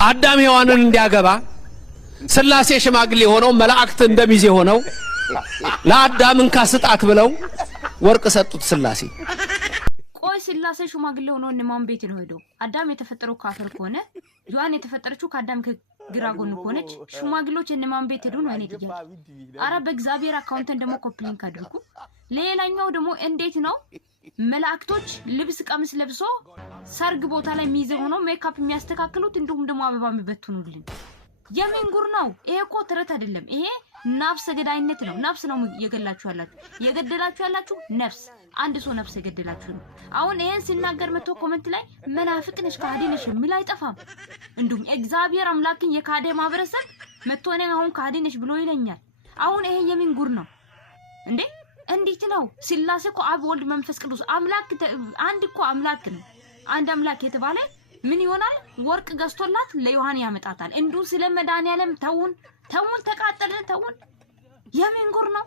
አዳም ሔዋንን እንዲያገባ ስላሴ ሽማግሌ ሆነው መላእክት እንደሚዜ ሆነው ለአዳምን ካስጣት ብለው ወርቅ ሰጡት ስላሴ። ቆይ ስላሴ ሽማግሌ ሆኖ እነማን ቤት ነው ሄዶ? አዳም የተፈጠረው ካፈር ከሆነ ሔዋን የተፈጠረችው ከአዳም ግራ ጎን ሆነች። ሽማግሌዎች እነማን ቤት ሄዶ ነው? እኔ ጥያቄ። አረ በእግዚአብሔር አካውንተን ደግሞ ኮፕሊንክ አድርጉ። ሌላኛው ደግሞ እንዴት ነው መላእክቶች ልብስ ቀሚስ ለብሶ ሰርግ ቦታ ላይ ሚዜ ሆኖ ሜካፕ የሚያስተካክሉት እንዲሁም ደግሞ አበባ የሚበትኑልን? የምን ጉር ነው ይሄ? እኮ ተረት አይደለም ይሄ ነፍስ ገዳይነት ነው። ነፍስ ነው የገደላችሁ ያላችሁ ነፍስ አንድ ሰው ነፍስ የገደላችሁ ነው። አሁን ይሄን ሲናገር መቶ ኮሜንት ላይ መናፍቅ ነሽ ካህዲ ነሽ የሚል አይጠፋም። እንዲሁም እግዚአብሔር አምላክን የካደ ማህበረሰብ መቶ ነኝ አሁን ካህዲ ነሽ ብሎ ይለኛል። አሁን ይሄ የምን ጉር ነው እንዴ? እንዴት ነው? ስላሴ እኮ አብ ወልድ መንፈስ ቅዱስ አምላክ አንድ እኮ አምላክ ነው። አንድ አምላክ የተባለ ምን ይሆናል? ወርቅ ገዝቶላት ለዮሐን ያመጣታል። እንዱ ስለ መድኃኒዓለም ተውን ተቃጠልን ተውን። የምን ጉር ነው?